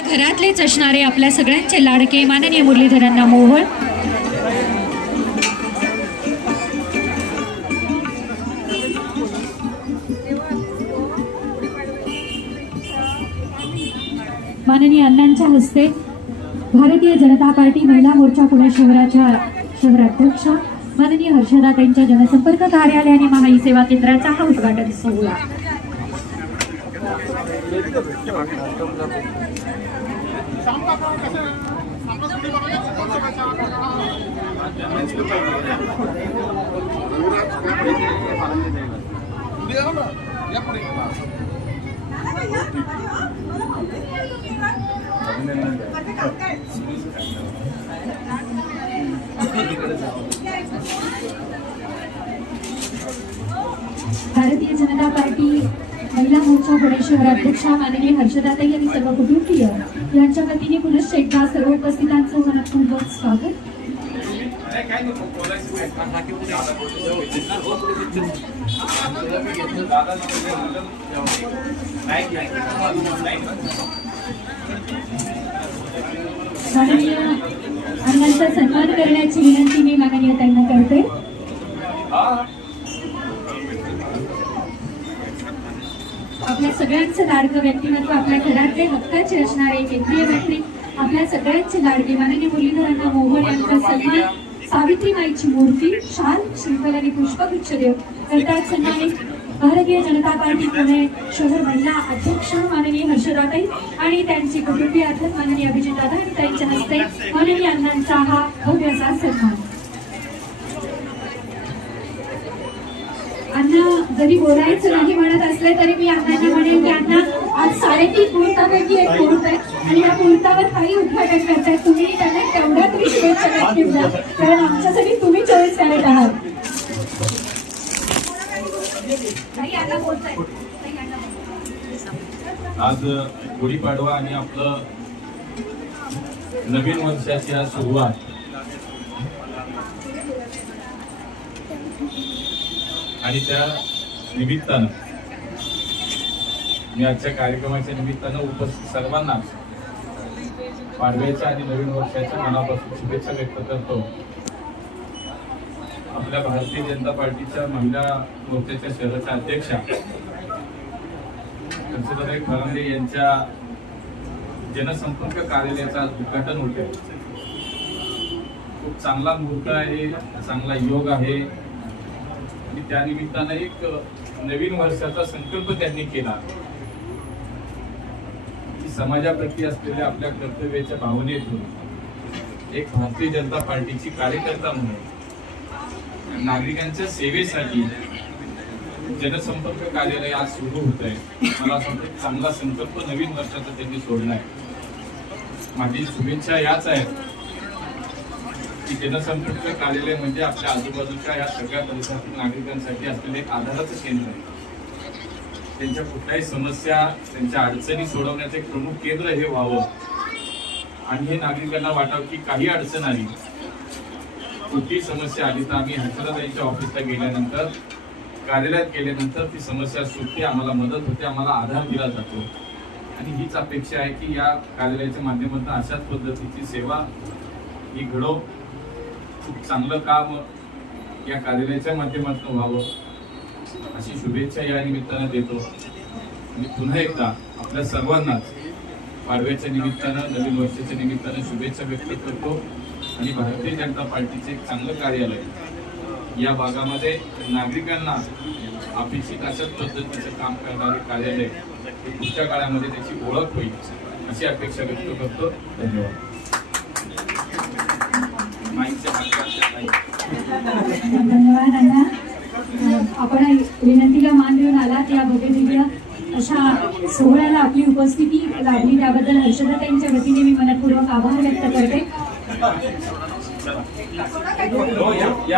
घरातलेच असणारे आपल्या सगळ्यांचे लाडके माननीय मुरलीधरांना मोहोळ. माननीय अण्णांच्या हस्ते भारतीय जनता पार्टी महिला मोर्चा पुणे शहराच्या शहराध्यक्ष माननीय हर्षदाताईंच्या जनसंपर्क कार्यालय आणि महाई सेवा केंद्राचा हा उद्घाटन सोहळा. भारतीय जनता पार्टी महिला मोर्चा पुणे शहराध्यक्षा माननीय हर्षदाताई यांनी सर्व कुटुंबीय यांच्या वतीने पुनश्च एकदा सर्व उपस्थितांचं मनपूर्वक स्वागत. माननीय अण्णांचा सन्मान करण्याची विनंती मी माननीय त्यांना करते. आपल्या सगळ्यांचं लाडकं व्यक्तिमत्व आपल्या घरातले हक्काचे असणारे केंद्रीय मंत्री आपल्या सगळ्यांचे लाडके माननीय मुरलीधरांना मोहोळ यांचा सन्मान सावित्रीबाईची मूर्ती शाल श्रीफल आणि पुष्पगुच्छ देव करतात सन्मानित. भारतीय जनता पार्टी पुणे शहर महिला अध्यक्ष माननीय हर्षदाताई आणि त्यांचे कुटुंबीय अर्थात माननीय अभिजित दादा आणि त्यांच्या हस्ते माननीय अण्णांचा हा भव्य असा सन्मान. अण्णा जरी बोलायचं नाही म्हणत असले तरी मी अण्णांना म्हणेन की अण्णा आज साडेतीन मुहूर्तापैकी एक मुहूर्त आहे आणि या मुहूर्तावर काही उद्घाटन करताय. तुम्ही त्यांना तेवढ्या तरी शुभेच्छा कारण आमच्यासाठी तुम्ही चॉईस कॅरेट आहात. आज गुढीपाडवा आणि आपलं नवीन वर्षाची आज सुरुवात. आणि त्या निमित्तानं मी आजच्या कार्यक्रमाच्या निमित्तानं उपस्थित सर्वांना पाडव्याच्या आणि नवीन वर्षाच्या मनापासून शुभेच्छा व्यक्त करतो. आपल्या भारतीय जनता पार्टीच्या महिला मोर्चाच्या शहराच्या अध्यक्षा हर्षदाबाई फरांदे यांच्या जनसंपर्क कार्यालयाचं आज उद्घाटन होते खूप चांगला मुहूर्त आहे चांगला योग आहे. आणि त्या निमित्तानं एक नवीन वर्षाचा संकल्प त्यांनी केला. की समाजाप्रती असलेल्या आपल्या कर्तव्याच्या भावनेतून एक भारतीय जनता पार्टीची कार्यकर्ता म्हणून नागरिकांच्या सेवेसाठी जनसंपर्क कार्यालय आज सुरू होत आहे. मला असं वाटतं चांगला संकल्प नवीन वर्षाचा त्यांनी सोडला आहे. माझी शुभेच्छा याच आहेत. की जनसंपर्क कार्यालय म्हणजे आपल्या आजूबाजूच्या या सगळ्या परिसरातील नागरिकांसाठी असलेले एक आधाराचं केंद्र आहे. त्यांच्या कुठल्याही समस्या त्यांच्या अडचणी सोडवण्याचं एक प्रमुख केंद्र हे व्हावं. आणि हे नागरिकांना वाटावं की काही अडचण आली कुठलीही समस्या आली तर आम्ही हर्षदाताईंच्या ऑफिसला गेल्यानंतर कार्यालयात गेल्यानंतर ती समस्या सुटते आम्हाला मदत होते आम्हाला आधार दिला जातो. आणि हीच अपेक्षा आहे की या कार्यालयाच्या माध्यमातून अशाच पद्धतीची सेवा ही घडव खूप चांगलं काम या कार्यालयाच्या माध्यमातून व्हावं. अशी शुभेच्छा या निमित्तानं देतो. आणि पुन्हा एकदा आपल्या सर्वांनाच पाडव्याच्या निमित्तानं नवीन वर्षाच्या निमित्तानं शुभेच्छा व्यक्त करतो. आणि भारतीय जनता पार्टीचे एक चांगलं कार्यालय या भागामध्ये नागरिकांना अपेक्षित अशाच पद्धतीचं काम करणारे कार्यालय पुढच्या काळामध्ये त्याची ओळख होईल अशी अपेक्षा व्यक्त करतो. धन्यवाद माईकच्या माध्यमातून धन्यवाद आपण विनंतीला मान देऊन आलात या भव्य अशा सोहळ्याला आपली उपस्थिती लाभली. त्याबद्दल हर्षदाताईंच्या वतीने मी मनपूर्वक आभार व्यक्त करते.